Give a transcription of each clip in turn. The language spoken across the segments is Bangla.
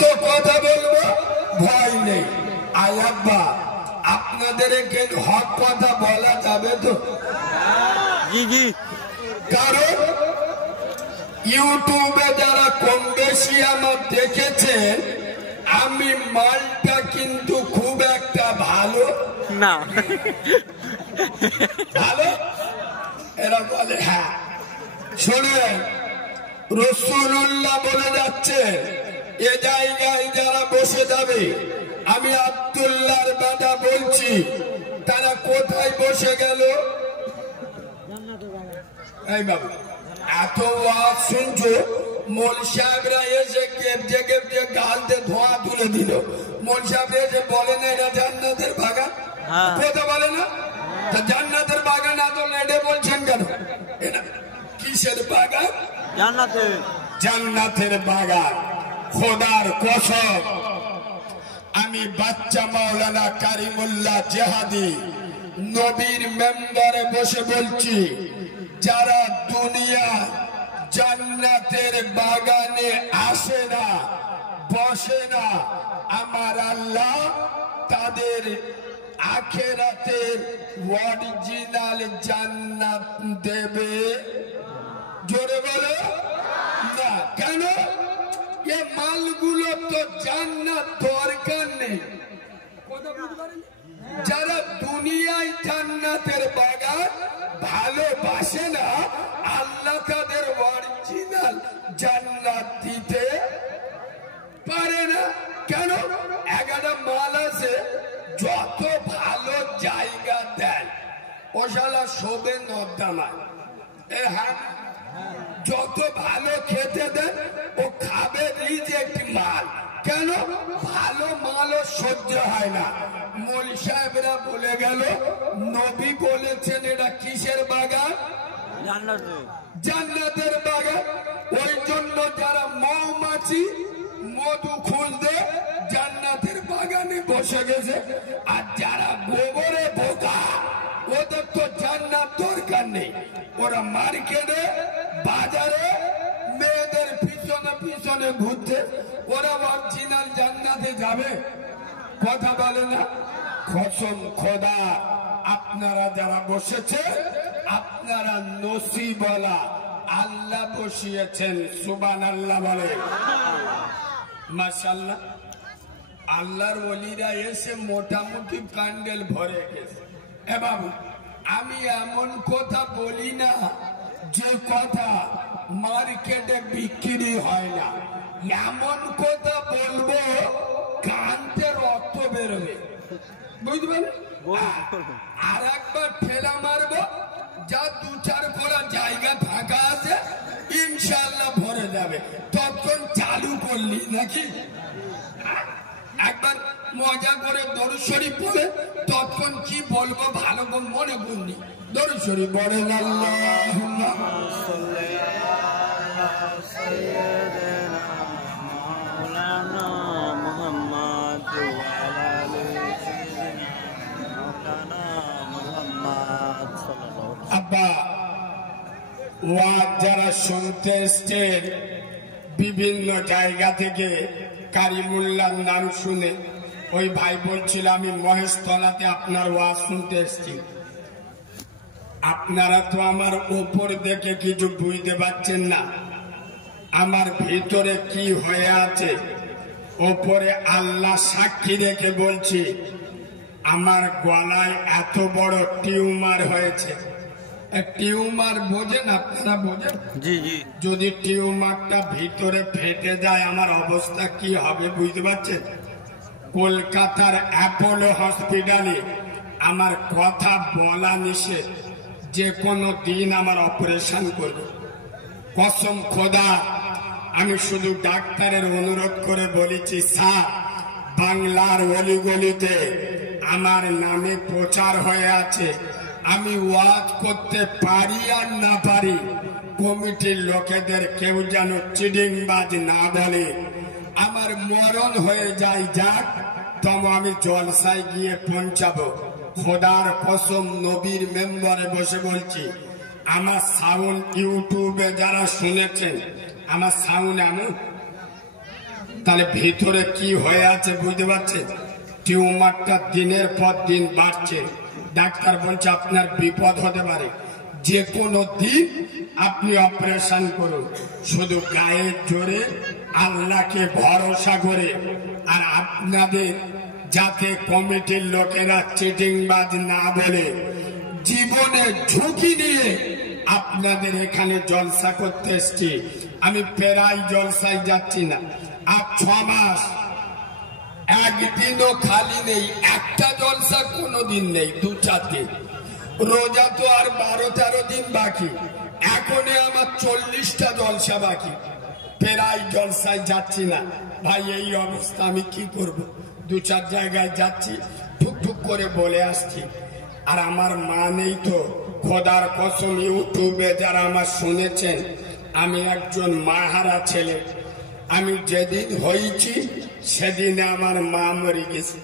যত কথা বলবো ভয় নেই। আয়াব্বা আপনাদের হক কথা বলা যাবে তো? জি জি। কারণ ইউটিউবে যারা কম বেশি আমার দেখেছেন, আমি মালটা কিন্তু খুব একটা ভালো না। ভালো এরা বলে। হ্যাঁ শোনেন, রাসূলুল্লাহ বলে যাচ্ছে এ জায়গায় যারা বসে যাবে, আমি আব্দুল্লাহর বাবা বলছি, তারা কোথায় বসে গেল? এই বাবা এত ওয়াজ শুনছো, মোল সাহেবরা এসে কেপজে কেপজে গাল দিয়ে ধোঁয়া তুলে দিল। মোল সাহেব এসে বলে না এরা জান্নাতের বাগান, কথা বলে না? তা জান্নাতের বাগান এত লেডে বলছেন কেন? এটা কিসের বাগান? জান্নাতের। জান্নাতের বাগান। খোদার কসম, আমি বাচ্চা মাওলানা কারিমুল্লাহ জেহাদি নবীর মেম্বারে বসে বলছি, যারা দুনিয়া জান্নাতের বাগানে আসে না, বসে না, আমার আল্লাহ তাদের আখিরাতের অরিজিনাল জান্নাত দেবে। জোরে বলো না। কেন? এ মালগুলো তো জান্নাত দরকার নেই। যারা দুনিয়ায় জান্নাতের বাগান ভালোবাসে না, আল্লাহ তাদের অরিজিনাল জান্নাত দিতে পারে না। কেন? 11 মাল আছে, যত ভালো জায়গা দেন ও শালা শোবে নর্দমায়। হ্যাঁ, যত ভালো খেতে দেন ও খাবে রিজেক্ট মাল। কেন? ভালো মালও সহ্য হয় না। মৌলী সাহেবরা বলে গেল, নবী বলেছেন এটা কিসের বাগান? জান্নাতের বাগান। ওই জন্য যারা মৌমাছি মধু খুঁজতে জান্নাতের বাগানে বসে গেছে, আর যারা গোবরে বোকা ওদের তো জান্নাত দরকার নেই। ওরা মার্কেটে বাজারে মেয়েদের পিছনে পিছনে ঘুরতে, ওরা অরিজিনাল জান্নাতে যাবে? কথা বলে না। কসম খোদা, আপনারা যারা বসেছে আপনারা নসিবওয়ালা, আল্লাহ বসিয়েছেন। সুবহানাল্লাহ বলে। মাশাআল্লাহ। আল্লাহর ওলিরা এসে মোটামুটি প্যান্ডেল ভরে গেছে। এ বাবু, আমি এমন কথা বলি না যে কথা মার্কেটে বিক্রি হয় না। এমন কথা বলবো কানতে রক্ত বেরোবে, বুঝবেন? আর একবার ঠেলা মারবো, যা 2-4 কোলা জায়গা ফাঁকা আছে ইনশাআল্লাহ ভরে যাবে। তখন চালু করলি নাকি? একবার মজা করে দরুদ শরীফ পড়ে তখন কি বলবো ভালো করে মনে করলি। দরুদ শরীফ পড়েন। আল্লাহুম্মা সাল্লি আলা সাইয়্যিদিনা মাওলানা মুহাম্মদ ওয়া আলা আলি সাইয়্যিদিনা মাওলানা মুহাম্মদ সাল্লাল্লাহু আলাইহি। আব্বা ওয়াজ যারা শুনতে এসছেন বিভিন্ন জায়গা থেকে, কারিমুল্লাহর নাম শুনে ওই ভাই বলছিল আমি মহেশতলাতে আপনার ওয়াজ শুনতে এসছি। আপনারা তো আমার উপর দেখে কিছু বুঝতে পারছেন না, আমার ভিতরে কি হয়ে আছে। ওপরে আল্লাহ সাক্ষী রেখে বলছি, আমার গলায় এত বড় টিউমার হয়েছে। টিউমার বোঝেন আপনারা? বোঝেন? জি জি। যদি টিউমারটা ভিতরে ফেটে যায় আমার অবস্থা কি হবে বুঝতে পারছেন? কলকাতার অ্যাপোলো হসপিটালে আমার কথা বলা নিষেধ, যে কোনো দিন আমার অপারেশন করবে। কসম খোদা, আমি শুধু ডাক্তারের অনুরোধ করে বলেছি, স্যার বাংলার অলিগলিতে আমার নামে প্রচার হয়ে আছে, আমি ওয়াজ করতে পারি আর না পারি, কমিটির লোকেদের কেউ যেন চিডিংবাজ না বলে। আমার মরণ হয়ে যায় যাক, তবে আমি জলসায় গিয়ে পৌঁছাবো। খোদার কসম, নবীর মেম্বারে বসে বলছি, আমার সাউন্ড ইউটিউবে যারা শুনেছেন, আমার সাউন্ড এমন তাহলে ভিতরে কি হয়ে আছে বুঝতে পারছেন? টিউমারটা দিনের পর দিন বাড়ছে। ডাক্তার বলছে আপনার বিপদ হতে পারে, যে কোনো দিন আপনি অপারেশন করুন। শুধু গায়ের জোরে আল্লাহকে ভরসা করে, আর আপনাদের যাতে কমিটির লোকেরা চিটিংবাজ না বলে, জীবনে ঝুঁকি নিয়ে আপনাদের এখানে জলসা করতে এসছি। আমি প্রায় জলসায় যাচ্ছি না, আর 6 মাস একদিনও খালি নেই, একটা জলসা কোনোদিন নেই, 2-4 দিন। রোজা তো আর 12-13 দিন বাকি, এখনই আমার 40টা জলসা বাকি। প্রায় জলসায় যাচ্ছি না ভাই, এই অবস্থা আমি কি করব? 2-4 জায়গায় যাচ্ছি, ঠুকঠুক করে বলে আসছি। আর আমার মা নেই তো, খোদার কসম, ইউটিউবে যারা আমার শুনেছেন, আমি একজন মাহারা ছেলে। আমি যেদিন হয়েছি সেদিনে আমার মা মরে গেছে।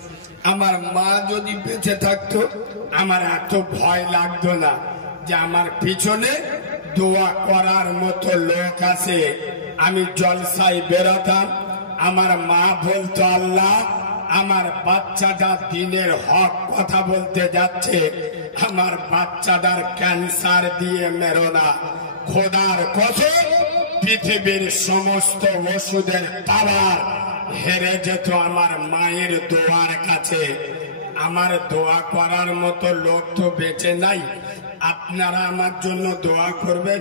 আমার মা যদি বেঁচে থাকতো আমার এত ভয় লাগতো না যে আমার পিছনে দোয়া করার মতো লোক আছে। আমি জলসায় বেরোতাম, আমার মা বলতো, আল্লাহ আমার বাচ্চাটা দিনের হক কথা বলতে যাচ্ছে, আমার বাচ্চাটার ক্যান্সার দিয়ে মেরো না। খোদার কসম, পৃথিবীর সমস্ত ওষুধের পাওয়ার হেরে যেত আমার মায়ের দোয়ার কাছে। আমার দোয়া করার মতো লোক তো বেঁচে নাই। আপনারা আমার জন্য দোয়া করবেন?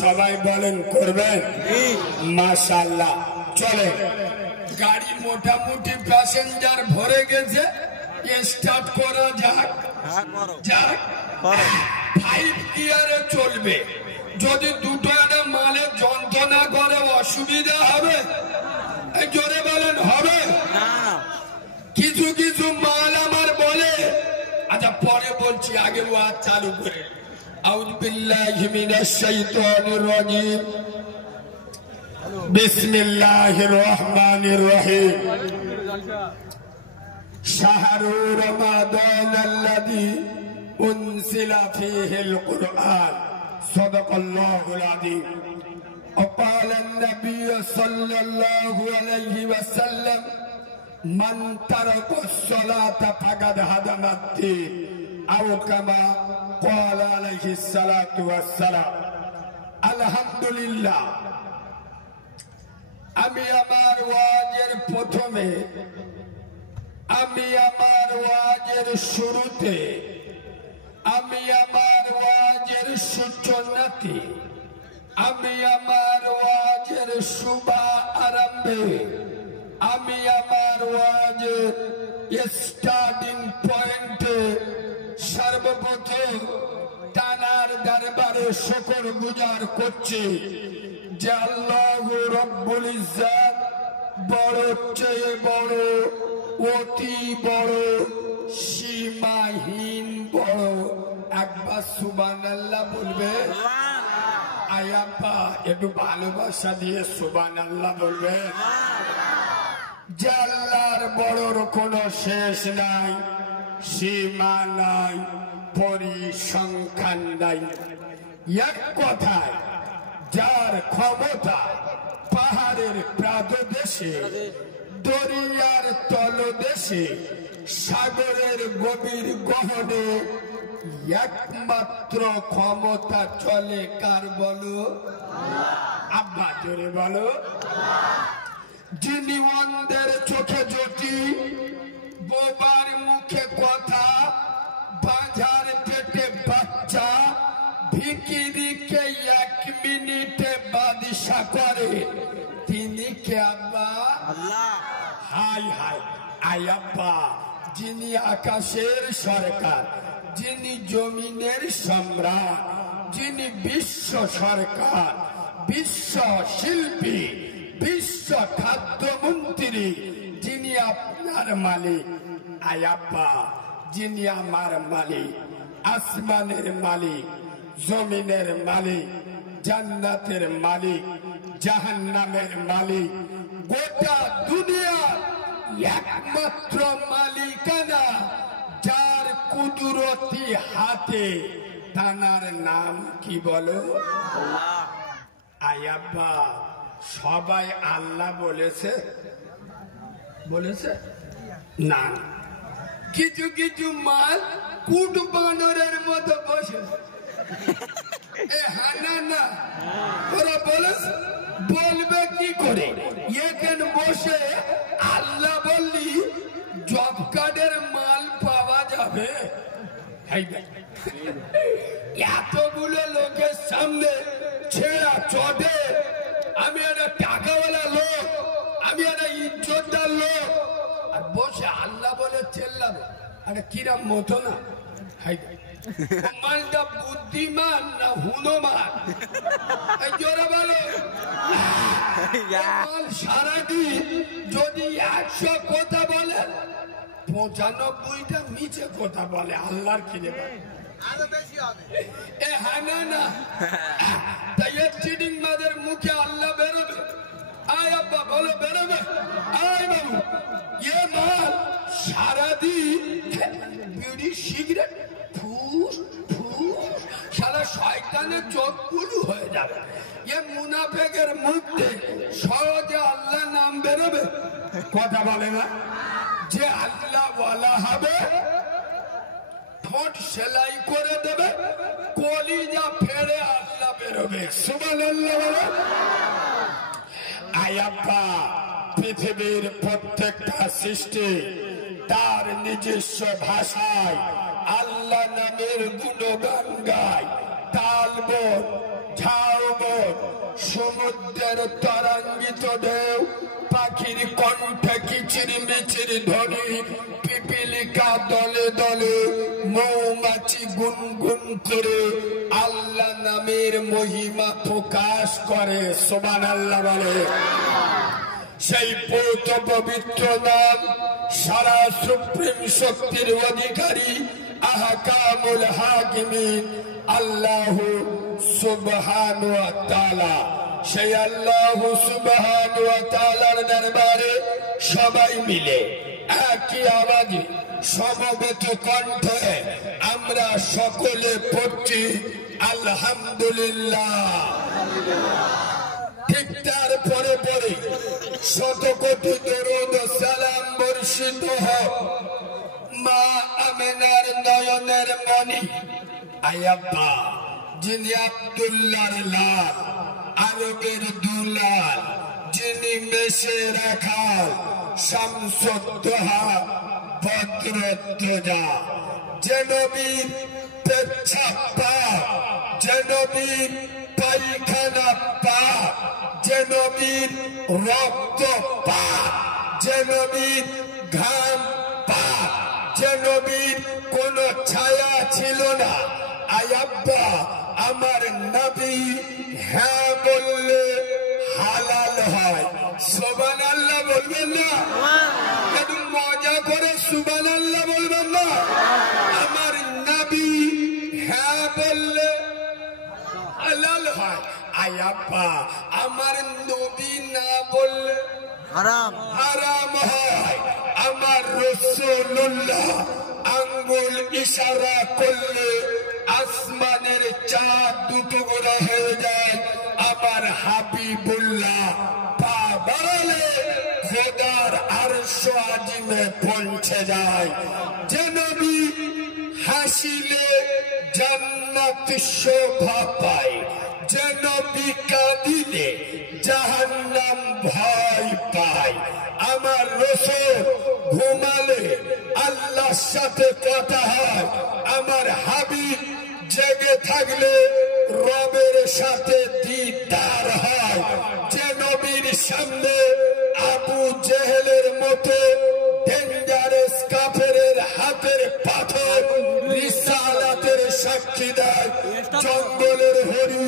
সবাই বলেন করবেন? মাশাআল্লাহ। চলে, গাড়ি মোটামুটি প্যাসেঞ্জার ভরে গেছে, স্টার্ট করা যাক। যাক, 5 গিয়ারে চলবে। যদি দুটো একটা মালে যন্ত্রণা করে অসুবিধা হবে? জোরে বলেন হবে? কিছু কিছু মাল আমার বলে, আচ্ছা পরে বলছি, আগে ওয়াজ চালু করে। আউযু বিল্লাহি মিনাশ শাইতানির রাজীম, বিসমিল্লাহির রহমানির রহিম। শাহরু রমাদানাল্লাযী উনজিলা ফীহিল কুরআন, সাদাকাল্লাহুল আযীম। وقال النبي صلى الله عليه وسلم من ترك الصلاة فقد هدم الدين أو كما قال عليه الصلاة والسلام। الحمد لله। আমি আমার ওয়াজের প্রথমে, আমি আমার ওয়াজের শুরুতে, আমি আমার ওয়াজের সূচনাতে, আমি আমার ওয়াজের শুভ আরম্ভে, আমি আমার ওয়াজের স্টার্টিং পয়েন্টে সর্বপ্রথম তানার দরবারে শুকর গুজার করছি যে আল্লাহ রব্বুল ইজ্জত বড়, চেয়ে বড়, অতি বড়, সীমাহীন বড়। একবার সুবহানাল্লাহ বলবে? আয়াপা একটু ভালোবাসা দিয়ে সুবহানাল্লাহ বলবে? যে আল্লাহর বড়র কোনো শেষ নাই, সীমা নাই, পরিসংখ্যান নাই। এক কথায় যার ক্ষমতা পাহাড়ের প্রাদদেশে, দরিয়ার তলদেশে, সাগরের গভীর গহনে একমাত্র ক্ষমতা চলে কার বলো? আব্বা জোরে বলো। যিনি অন্ধের চোখে জ্যোতি, বোবার মুখে কথা, বাঁঝার পেটে বাচ্চা, ভিখিরিকে 1 মিনিটে বাদশা করে, তিনি কে আব্বা? আল্লাহ। হাই হাই আয়াব্বা, যিনি আকাশের সরকার, যিনি জমিনের সম্রাট, যিনি বিশ্ব সরকার, বিশ্ব শিল্পী, বিশ্ব খাদ্যমন্ত্রী, যিনি আপনার মালিক। আয়াব্বা, যিনি আমার মালিক, আসমানের মালিক, জমিনের মালিক, জান্নাতের মালিক, জাহান্নামের মালিক, গোটা দুনিয়া একমাত্র মালিকানা যার কুদরতি হাতে, তানার নাম কি বলো? আয়াব্বা, সবাই আল্লাহ বলেছে বলেছে না, কিছু কিছু মাল কুট বানরের মতো বসে না ওরা বলেছে, বলবে কি করে? এখানে বসে আল্লাহ বললি জব কার্ডের মাল পাওয়া যাবে? এতগুলো লোকের সামনে ছেঁড়া চটে, আমি একটা টাকাওয়ালা লোক, আমি একটা ইজ্জতদার লোক, আর বসে আল্লাহ বলে চেল্লাবো, আরে কিরাম মতো না? মালটা বুদ্ধিমান না হুনমান? জোরে বলো। সারাদিন যদি 100 কথা বলে, 95টা নিচে কথা বলে, আল্লাহর কি দেবে? চিটিং মাদের মুখে আল্লাহ বেরোবে, আয় আব্বা বলো বেরোবে, আয় বাবু এ মাল সারাদিন বিড়ি সিগারেট ফুস ফুস, সারা শয়তানের চোখগুলো হয়ে যাবে। এ মুনাফেকের মুখে সহজে আল্লাহ নাম বেরোবে? কথা বলে না। যে আল্লাহ বলা হবে ঠোঁট সেলাই করে দেবে, কলিজা ফেরে আল্লাহ বেরোবে। সুবহানাল্লাহ বলে। আয়াপ্পা পৃথিবীর প্রত্যেকটা সৃষ্টি তার নিজস্ব ভাষায় আল্লাহ নামের গুণগান গায়। তালবন, ঝাউবন, সমুদ্রের তরঙ্গিত ঢেউ, পাখির কণ্ঠে কিচির মিচির ধ্বনি, পিপিলিকা দলে দলে, মৌমাছি গুনগুন করে আল্লাহ নামের মহিমা প্রকাশ করে। সুবহানাল্লাহ বলে। সেই পবিত্র নাম সারা সুপ্রিম শক্তির অধিকারী আহকামুল হাকিমিন আল্লাহু সুবহানাহু ওয়া তাআলা। সেই আল্লাহ সুবহানাহু ওয়া তাআলার দরবারে সবাই মিলে একই আওয়াজে সমবেত কণ্ঠে আমরা সকলে পড়ছি আলহামদুলিল্লাহ। ঠিক তার পরে পরে শত কোটি দরুদ ও সালাম বর্ষিত হোক মা আমিনার নয়নের মণি আয়াব্বা, যিনি আব্দুল্লাহর লাল, আরবের দুলাল, যিনি মেষে রাখাল, শামসুদ্দোহা, বদরুদ্দোজা, যে নবীর পেচ্ছাপ পাক, যে নবীর পায়খানা পাক, যে নবীর রক্ত পাক, যে নবীর ঘাম পাক, যে নবীর কোন ছায়া ছিল না। আয়াব্বা, আমার নবী হ্যাঁ বললে হালাল হয়। সুবহানাল্লাহ বলবেন না? একটু মজা করে সুবহানাল্লাহ বলবেন না? আমার নবী হ্যাঁ বললে হালাল হয়। আয়াব্বা, আমার নবী না বললে হারাম হারাম হয়। আমার রাসূলুল্লাহ আঙ্গুল ইশারা করলে আসমানের চাঁদ দুটুকরা হয়ে যায়। আমার হাবিবুল্লাহ পা বাড়ালে খোদার আরশ আজিমে পৌঁছে যায়। যে নবী হাসিলে জান্নাত শোভা পায়, যে নবী কাঁদিলে জাহান্নাম ভয় পায়। আমার রাসূল ঘুমালে আল্লাহর সাথে কথা হয়। আমার হাবিব জেগে থাকলে রবের সাথে দিদার হয়। যে নবীর সামনে আবু জেহেলের মতো ডেঞ্জারাস কাফেরের হাতের পাথর রিসালাতের সাক্ষী দেয়, জঙ্গলের হরি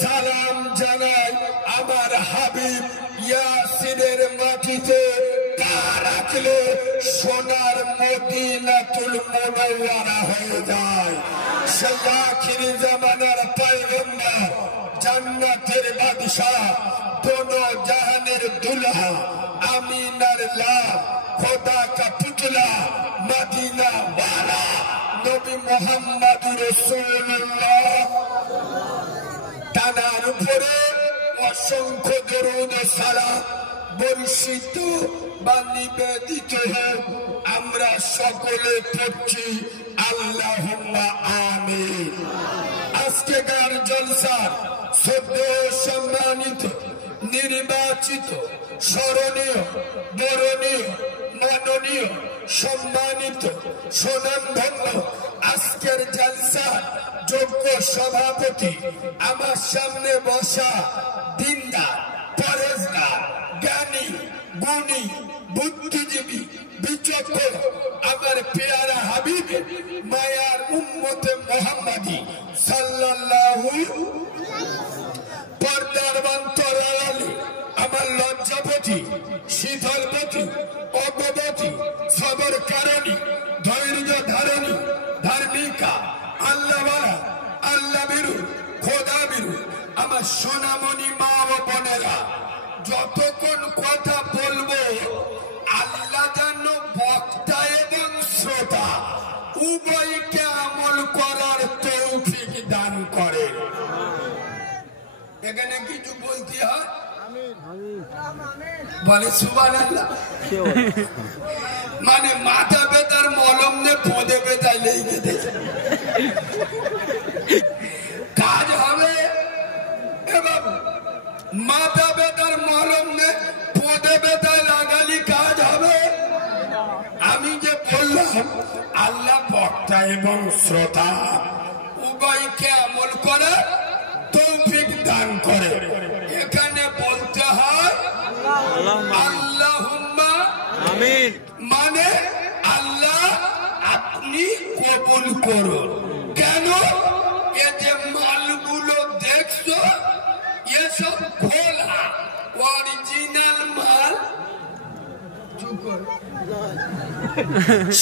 সালাম জানায়। আমার হাবিব ইয়াসিনের মাটিতে পা রাখলে সোনার মদিনাতুল মুনাওয়ারা হয়ে যায়। সেই আখিরি জামানার পয়গম্বর, জান্নাতের বাদশা, দোনো জাহানের দুলহা, আমিনার লাল, খোদা কা পুতলা, মদিনা ওয়ালা নবী মুহাম্মদ রাসূলুল্লাহ। টানার উপরে অসংখ্য দরুদ ও সালাম বর্ষিত বা নিবেদিত হোক। আমরা সকলে পড়ছি আল্লাহুম্মা আমিন। আজকেকার জলসার শ্রদ্ধেয় সম্মানিত নির্বাচিত স্মরণীয় বরণীয় মাননীয় সম্মানিত সুনামধন্য আজকের জলসার যোগ্য সভাপতি, আমার সামনে বসা দিনদার পরেশগার জ্ঞানী গুণী বুদ্ধিজীবী বিচক্ষণ আমার পেয়ারা হাবিব মায়ার উম্মতে মুহাম্মাদি সাল্লাল্লাহু পর্দার অন্তরালে আমার লজ্জাপতি শীতলপতি অজ্ঞপতি সবর কারণী ধৈর্য ধারণী ধার্মিকা আল্লাহওয়ালা আল্লাহ বিরু খোদা বিরু আমার সোনামণি মা ও বোনেরা, যতক্ষণ কথা বলবো আল্লাহ যেন বক্তা এবং শ্রোতা উভয়কে আমল করার তৌফিক দান করে। এখানে কিছু বলতে হয় বলে সুবহানাল্লাহ। মানে মাথা ব্যথার মলম নে পদে ব্যথায় লেগে দিয়েছে, কাজ হবে। মাথা ব্যথার মলম নে পদে ব্যথায় লাগালি কাজ হবে। আমি যে বললাম আল্লাহ বক্তা এবং শ্রোতা উভয়কে আমল করে তৌফিক দান করে। এখানে বলতে হয় আল্লাহুম্মা আমিন, মানে আল্লাহ আপনি কবুল করুন। কেন? এ যে মালগুলো দেখছো এসব খোলা অরিজিনাল মাল,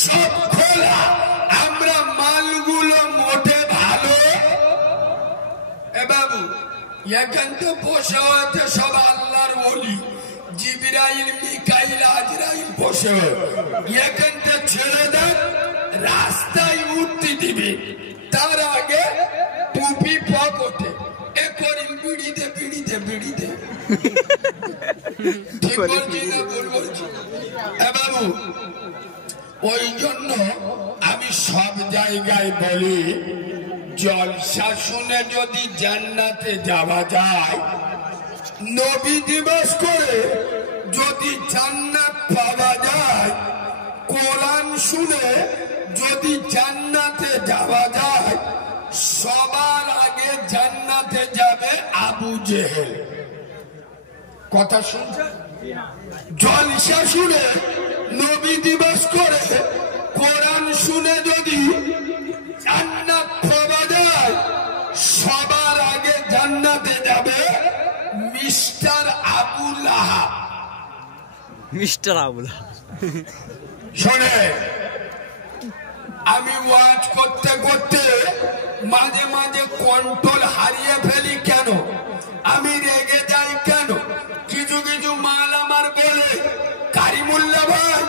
সব খোলা। আমরা মালগুলো মোটে ভালো। এ বাবু এখান তো বসে হয়েছে সব আল্লাহর ওলি, জিবরাইল মিকাইল আজরাইল বসে। এখান থেকে ছেড়ে দেন, রাস্তায় উঠতে দিবে তার আগে টুপি পকেটে এ করি বিড়িতে বিড়িতে বিড়িতে। ঠিক বলছি না ভুল বলছি? এ বাবু ওই জন্য আমি সব জায়গায় বলি জলসা শুনে যদি জান্নাতে যাওয়া যায়, নবী দিবস করে যদি জান্নাত পাওয়া যায়, কোরআন শুনে যদি জান্নাতে যাওয়া যায়, সবার আগে জান্নাতে যাবে আবু জেহেল। কথা শুনছেন? জলসা শুনে নবী দিবস করে কোরআন শুনে যদি জান্নাত পাওয়া যায়, সবার আগে জান্নাতে যাবে মিস্টার আবু লাহাব। মিস্টার আবু লাহাব। শোনে, আমি ওয়াজ করতে করতে মাঝে মাঝে কন্ট্রোল হারিয়ে ফেলি। কেন? আমি রেগে যাই কেন? কিছু কিছু মাল আমার বলে কারিমুল্লাহ ভাই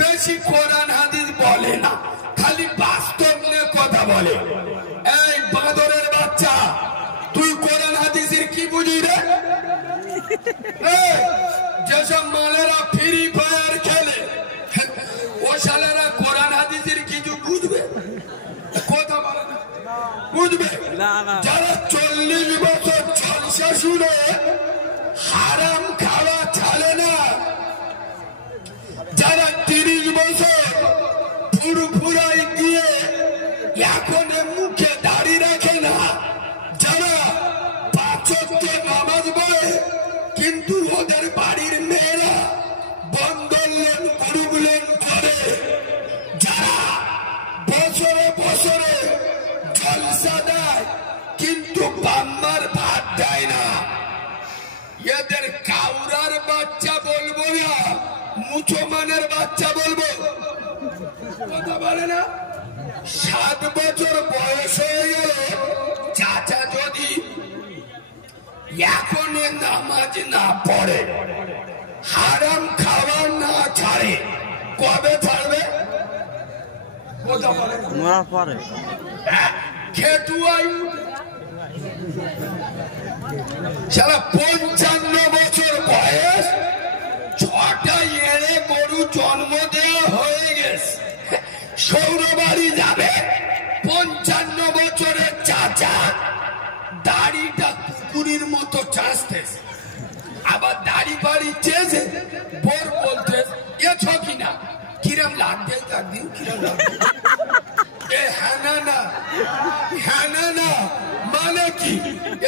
বেশি কোরআন হাদিস বলে না, খালি বাস্তব নিয়ে কথা বলে। এই বাঁদরের বাচ্চা, তুই কোরআন হাদিসের কি বুঝি রে? যেসব মালেরা ফ্রি ফায়ার খেলে ও শালারা কোরআন হাদিসের কিছু বুঝবে? কথা বলে না, বুঝবে? যারা 40 বছর জলসা শুনে হারাম খাওয়া ছাড়ে না, যারা 30 বছর ফুরফুরাই গিয়ে এখন মুখে দাড়ি রাখে না, যারা 5 ওয়াক্ত নামাজ পড়ে কিন্তু ওদের বাড়ির মেয়েরা বন্ধন লোন গ্রুপ লোন করে, যারা বছরে বছরে জলসা দেয় কিন্তু বাম্মার ভাত দেয় না, এদের কাউরার বাচ্চা বলবো না, মুসলমানের বাচ্চা বলবো। কথা বলে না? 7 বছর বয়স হয়ে গেল, চাচা যদি এখন নামাজ না পড়ে, হারাম খাবার না ছাড়ে, কবে ছাড়বে? কথা বলে না? পরে খেতুয়াই সারা 55 বছর বয়স, 6টা এড়ে গরু জন্ম দেওয়া হয়ে গেছে। সৌরবাড়ি যাবে, 55 বছরের চাচা দাড়িটা কুকুরের মতো চাষতেছে, আবার দাড়ি বাড়ি চেয়েছে। বোর বলতে এছ কিনা, কিরম লাগবে তার দিন, কিরম লাগবে মানে কি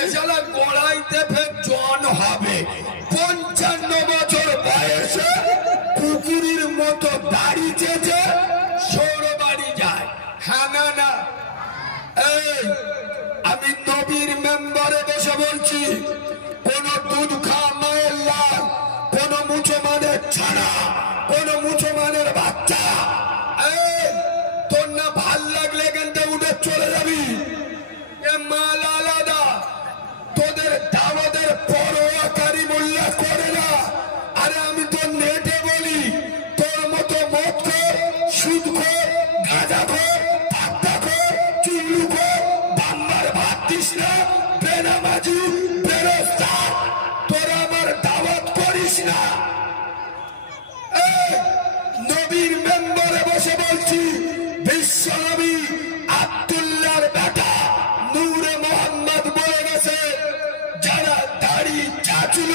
এছাড়া গোড়াইতে ফের জন হবে। 55 বছর বয়সে কুকুরের মতো দাড়ি চেয়েছে, সৌরবাড়ি যায়। না এই আমি নবীর মেম্বারে বসে বলছি, কোন দুধ খাওয়া মায়ের লাল, কোন মুসলমানের ছাড়া, কোন মুসলমানের বাচ্চা, তোর না ভাল লাগলে এখানটা উঠে চলে যাবি। এ মাল আলাদা, তোদের দাওয়াতের পরোয়াকারী মোল্লা করে না। আরে আমি তোর নেটে বলি, তোর মতো মদ খোর, সুদ খোর, গাঁজা খোর, পাত্তা খোর, চুল্লু খোর, বাম্বার ভাত দিস না, বেনামাজি, বেরোজগার, তোরা আমার দাওয়াত করিস না। নবীর মেম্বারে বসে বলছি, বিশ্বনবী আব্দুল্লাহর বেটা নূরে মোহাম্মদ বলে গেছে, যারা দাড়ি চাচ্ছিল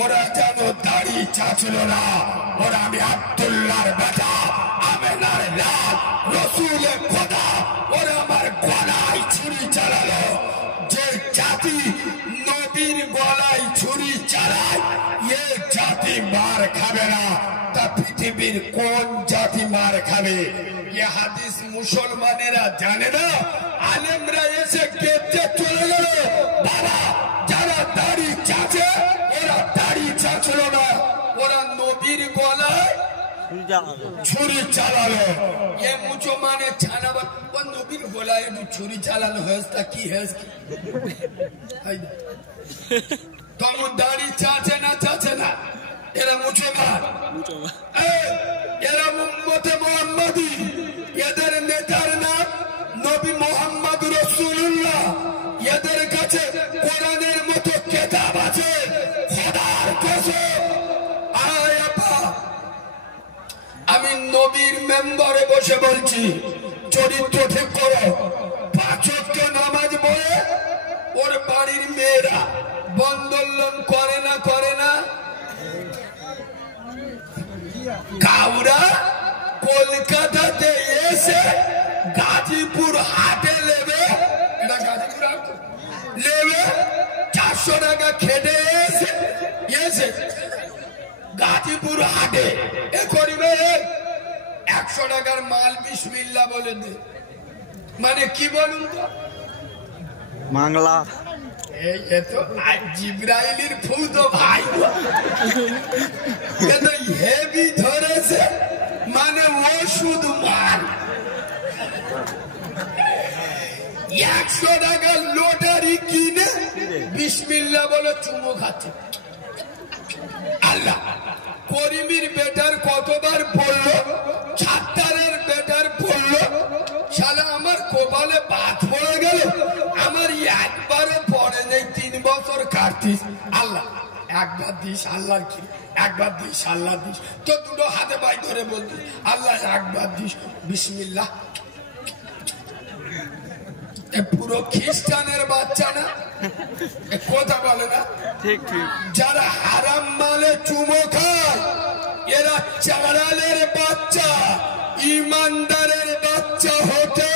ওরা যেন দাড়ি চাচ্ছিল না। ওরা আমি আব্দুল্লাহর বেটা, আমেনার লাল, রসুলে খোদা, ওরা আমার গলায় ছুরি চালালো। যে জাতি নবীর গলায় ছুরি চালায়, এ জাতি মার খাবে না। তা পৃথিবীর কোন জাতি মার খাবে? এ হাদিস মুসলমানেরা জানে না, আলেমরা এসে কেটে চলে গেল। বাবা, যারা দাড়ি চাচে ওরা দাড়ি চাচল না, ওরা নবীর গলায় ছুরি চালালো। এ মুসলমানের ছানাবার নবীর গলায় একটু ছুরি চালানো হয়েছে, তা কি হয়েছে? তখন দাড়ি চাচে না, এরা মুসলমান, এরা উম্মতে মুহাম্মাদি। এদের নেতার নাম নবী মোহাম্মদ রাসূলুল্লাহ। এদের কাছে কোরআনের মতো কিতাব আছে। খোদার কসম, আমি নবীর মেম্বারে বসে বলছি, চরিত্র ঠিক করো। 5 ওয়াক্ত নামাজ পড়ে ওর বাড়ির মেয়েরা বন্ধন লোন করে না। কাউরা কলকাতাতে এসে গাজীপুর হাটে নেবে, 400 টাকা খেটে এসে গাজীপুর হাটে এ করিবে 100 টাকার মাল বিসমিল্লাহ বলে দে। মানে কি বলুন তো, বাংলা জিব্রাইলের ফুত ভাই হেভি ধরেছে, মানে ওষুধ মাল। 100 টাকার লটারি কিনে বিসমিল্লাহ বলে চুমো খাচ্ছে। আল্লাহ করিমের বেটার কতবার পড়লো, ছাত্তারের বেটার পড়লো, শালা আমার কপালে বাদ পড়ে গেল। আমার একবারও পড়ে নেই, 3 বছর কাটতিস। আল্লাহ একবার দিস, আল্লাহর কি একবার দিস, আল্লাহ দিস। তো দুটো হাতে বাই ধরে বলতি, আল্লাহ একবার দিস, বিসমিল্লাহ। পুরো খ্রিস্টানের বাচ্চা না, কথা বলে না। ঠিক। যারা হারাম মালে চুমো খায়, এরা চাড়ালের বাচ্চা, ইমানদারের বাচ্চা হতে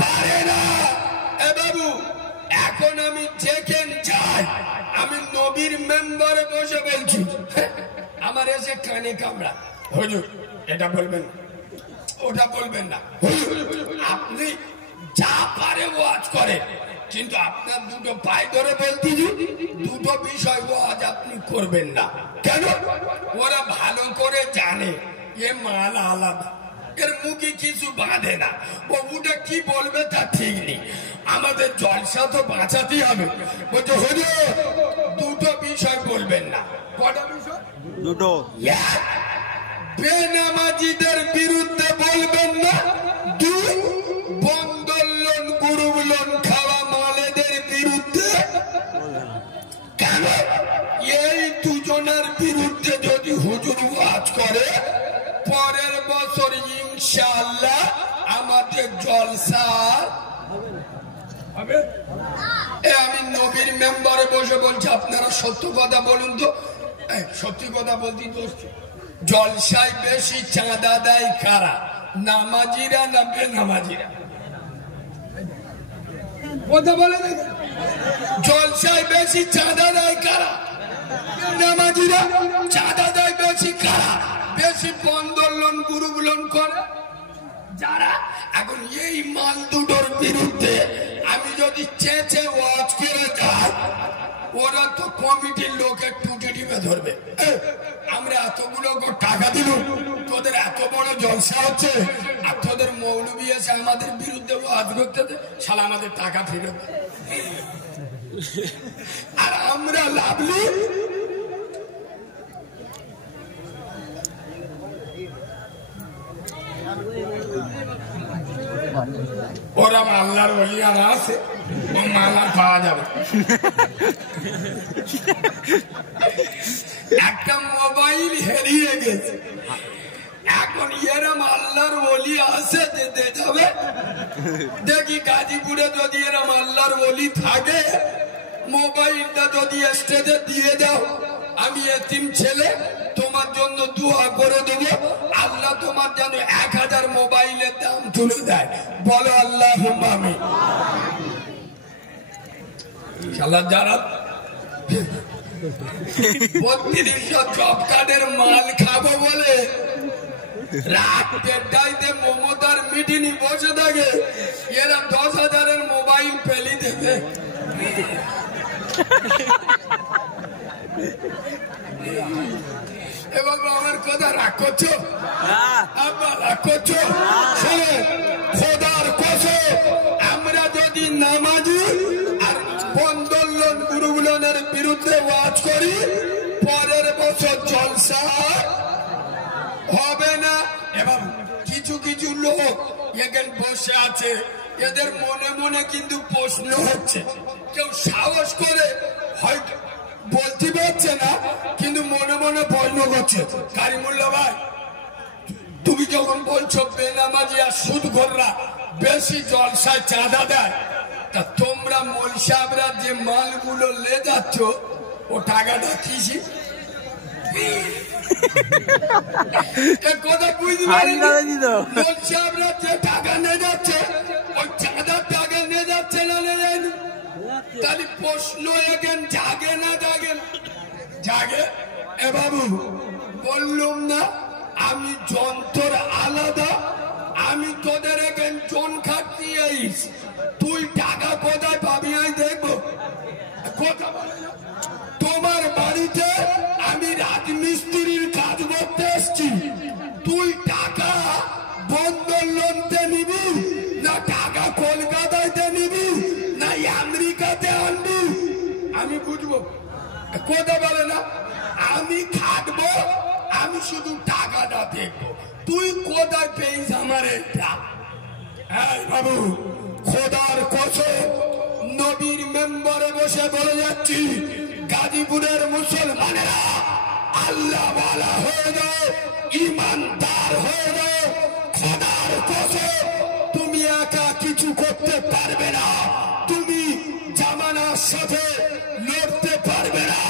পারে না। এ বাবু, এখন আমি যেখানে যাই, আমি নবীর মেম্বারে বসে বলছি, আমার এসে কানে কামড়া, হুজুর এটা বলবেন না, ওটা বলবেন না। আপনি যা পারে ওয়াজ করে, কিন্তু আপনার দুটো পায়ে ধরে বলতে, দুটো বিষয় ওয়াজ আপনি করবেন না। কেন? ওরা ভালো করে জানে এ মাল আলাদা, এর মুখে কিছু বাঁধে না। ওটা কি বলবে তা ঠিক নেই। আমাদের জলসা তো বাঁচাতেই হবে। বলছে হুজুর দুটো বিষয় বলবেন না। কটা বিষয়? দুটো। বেনামাজিদের বিরুদ্ধে বলবেন না। 2, বন্ধন লোন, গ্রুপ লোন এই দুজনের বিরুদ্ধে যদি হুজুর ওয়াজ করে পরের বছর ইনশাআল্লাহ আমাদের জলসা হবে। আমি নবীর মেম্বারে বসে বলছি আপনারা সত্য কথা বলুন তো, সত্যি কথা বলতে দোষ, জলসায় বেশি চাঁদা দেয় কারা, নামাজিরা না বেনামাজিরা? কথা বলে জলসায় বেশি চাঁদা দেয় কারা? নামাজিরা। চাঁদা দেয় বেশি কারা? বেশি বন্ধন লোন গ্রুপ লোন করে যারা। এখন এই মাল দুটোর বিরুদ্ধে আমি যদি চেঁচে ওয়াজ করে যাই, ওরা তো কমিটির লোকের টুটি টিপে ধরবে। আমরা এতগুলো টাকা দিল, তোদের এত বড় জলসা হচ্ছে, আর তোদের মৌলবি এসে আমাদের বিরুদ্ধে ওয়াজ করতে, শালা আমাদের টাকা ফেরত। আর আমরা লাভলি ওরা আল্লাহর ওলিয়ারা আছে, ও মালা পাওয়া যাবে। একটা মোবাইল হারিয়ে গেছে, এখন এরম আল্লাহর ওলি আছে যেতে যাবে। দেখি গাজীপুরে যদি এরম আল্লাহর ওলি থাকে, মোবাইলটা যদি স্টেজে দিয়ে দাও, আমি এতিম ছেলে তোমার জন্য দোয়া করে দেবো, আল্লাহ তোমার যেন 1000 মোবাইলের দাম তুলে দেয়। বলো আল্লাহুম্মা আমিন। শালা যারা 3200 জব কার্ডের মাল খাবো বলে রাত 1:30 মমতার মিটিংয়ে বসে থাকে, এরা 10,000-এর মোবাইল ফেলি দেবে। এবং আমার কথা রাগ করছো, আবার রাগ করছো। খোদার কসম, আমরা যদি নামাজি আর বন্ধন লোন গ্রুপ লোনের বিরুদ্ধে ওয়াজ করি, পরের বছর জলসা হবে না। এবং কিছু কিছু লোক এখানে বসে আছে, এদের মনে মনে কিন্তু প্রশ্ন হচ্ছে, কেউ সাহস করে হয়তো বলতে পারছে না, কিন্তু মনে মনে প্রশ্ন করছে, কারিমুল্লাহ ভাই তুমি যখন বলছো বেনামাজি আর সুদখোররা বেশি জলসায় চাঁদা দেয়, তা তোমরা মৌলভী সাহেবরা যে মালগুলো লে যাচ্ছ ও টাকাটা কিসি? কথা বুঝতে পারি, মৌলভী সাহেবরা যে টাকা নিয়ে যাচ্ছে ওই চাঁদার টাকা নিয়ে যাচ্ছে না, নিয়ে যায়নি? তাহলে প্রশ্ন এখন জাগে না জাগে? জাগে। এ বাবু বললুম না আমি যন্ত্র আলাদা, আমি তোদের এখন জন খাটতে আইস, তুই টাকা কোথায় পাবি আমি দেখবো। কথা বলে না, তোমার বাড়িতে আমি রাজমিস্ত্রির কাজ করতে এসছি, তুই টাকা বন্ধন লোনতে নিবি না টাকা কলকাতায় নিবি না আমেরিকাতে আনবি, আমি বুঝবো। কথা বলে না, আমি খাটবো, আমি শুধু টাকাটা দেখবো, তুই কোথায় পেয়েছ আমার এটা। হ্যাঁ বাবু, খোদার কসম নবীর মেম্বারে বসে বলে যাচ্ছি, গাজীপুরের মুসলমানেরা আল্লাহ ওয়ালা হয়ে যাও, ইমানদার হয়ে যাও। খোদার কসম তুমি একা কিছু করতে পারবে না, তুমি জামানার সাথে লড়তে পারবে না,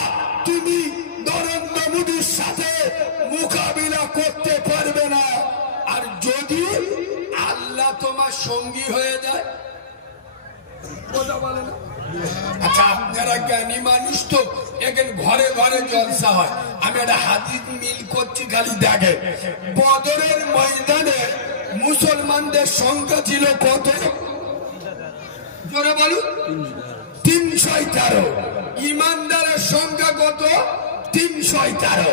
তুমি নরেন্দ্র মোদীর সাথে মোকাবিলা করতে পারবে না। আর যদি আল্লাহ তোমার সঙ্গী হয়ে যায়, কথা বলে না। আচ্ছা আপনারা জ্ঞানী মানুষ তো, এখানে ঘরে ঘরে জলসা হয়, আমি একটা হাদিস মিল করছি, খালি দেখে বদরের ময়দানে মুসলমানদের সংখ্যা ছিল কত? জোরে বলুন। 313। ইমানদারের সংখ্যা কত? 313।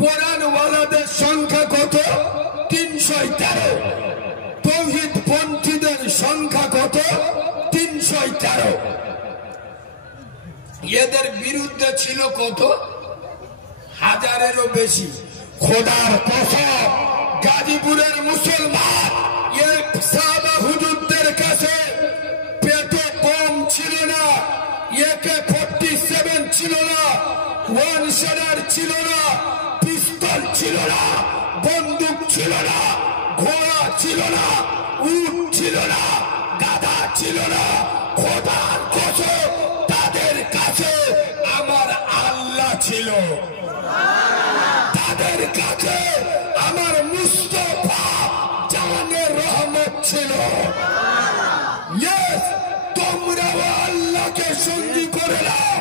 কোরআনওয়ালাদের সংখ্যা কত? 313। তৌহিদ পন্থীদের সংখ্যা কত? 313। এদের বিরুদ্ধে ছিল কত? 1000-এরও বেশি। খোদার কসম গাজীপুরের মুসলমান সাহাবা হুজুরদের কাছে পেটে কম ছিল না, AK-47 ছিল। ছিল না, ওয়ান শেডার ছিল না, পিস্তল ছিল না, বন্দুক ছিল না, ঘোড়া ছিল না, উট ছিল না, গাধা ছিল না। খোদার কসম তাদের কাছে আমার আল্লাহ ছিল, তাদের কাছে আমার মুস্তাফা জানের রহমত ছিল। ইয়েস, তোমরাও আল্লাহকে সঙ্গী করে নাও।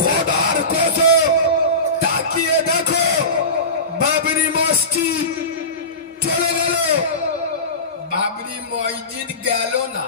খোদার কসম তাকিয়ে দেখো, বাবরি মসজিদ চলে গেল, বাবরি মসজিদ গেল না।